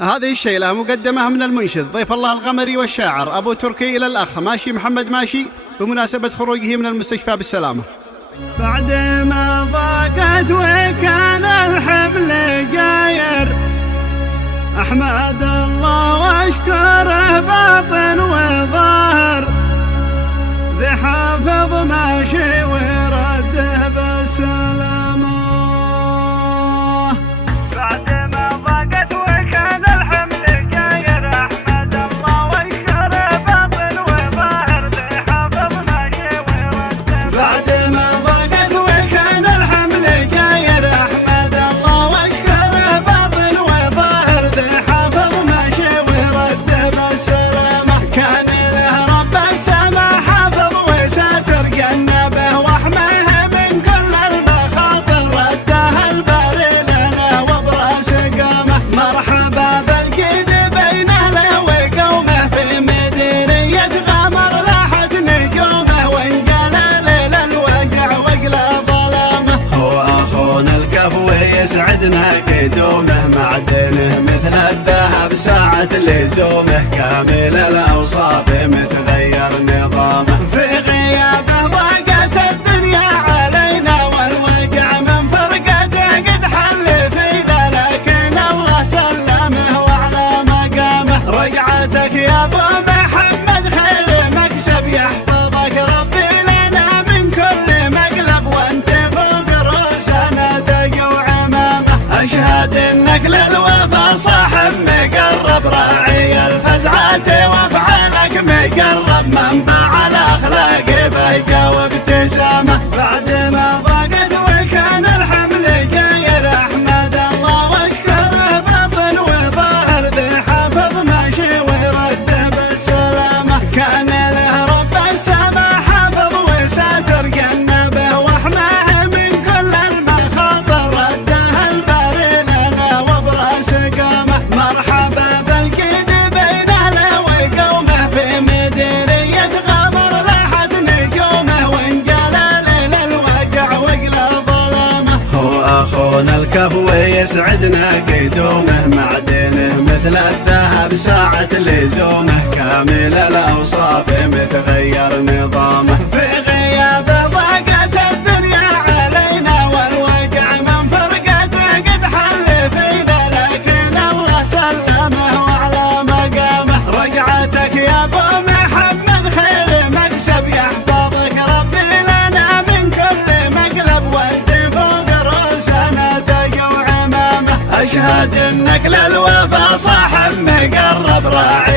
هذه الشيلة مقدمة من المنشد ضيف الله الغمري والشاعر أبو تركي إلى الأخ ماشي محمد ماشي بمناسبة خروجه من المستشفى بالسلامة. بعد ما ضاقت وكان الحبل قاير، أحمد الله واشكره باطن وظاهر، ذي حافظ ماشي ورده بالسلامة. يسعدنا قدومه معدنه مثل الذهب ساعة لزومه، كامل الأوصاف متغير نظامه، في غيابه ضاقت الدنيا علينا والوقع من فرقته قد حل فينا، لكن الله سلمه وعلى مقامه. رجعتك يا ابو محمد خير مكسب، يحفظك ربي لنا من كل مقلب، وانت فوق رؤوسنا تقوى. أشهد إنك للوفا صاحب مقرب، راعي الفزعات وافعالك مقرب، منبع الأخلاق بهجة وابتسامة. بعد ما ضاقت وكان الحمل قاير، أحمد الله واشكره باطن وظاهر، ذي حافظ ماشي ورده بالسلامة، كان له رب السما حافظ وساتر جنبه وحماه من كل المخاطر، ردها الباري مرحبا بالقيد بين اهله وقومه، في مديرية غمر لاحت نجومه، وانقال ليل الوقع وقلى ظلامه. هو اخونا الكفو يسعدنا قدومه، معدنه مثل الذهب ساعة لزومه، كامل الاوصاف متغير نظامه، في غيابه ضاقت الدنيا علينا والوقع من فرقته قد حل فينا، سلمه وعلى مقامه. رجعتك يا ابو محمد خير مكسب، يحفظك ربي لنا من كل مقلب، وانت فوق رؤوسنا تقوى عمامه. اشهد انك للوفا صاحب مقرب، راعي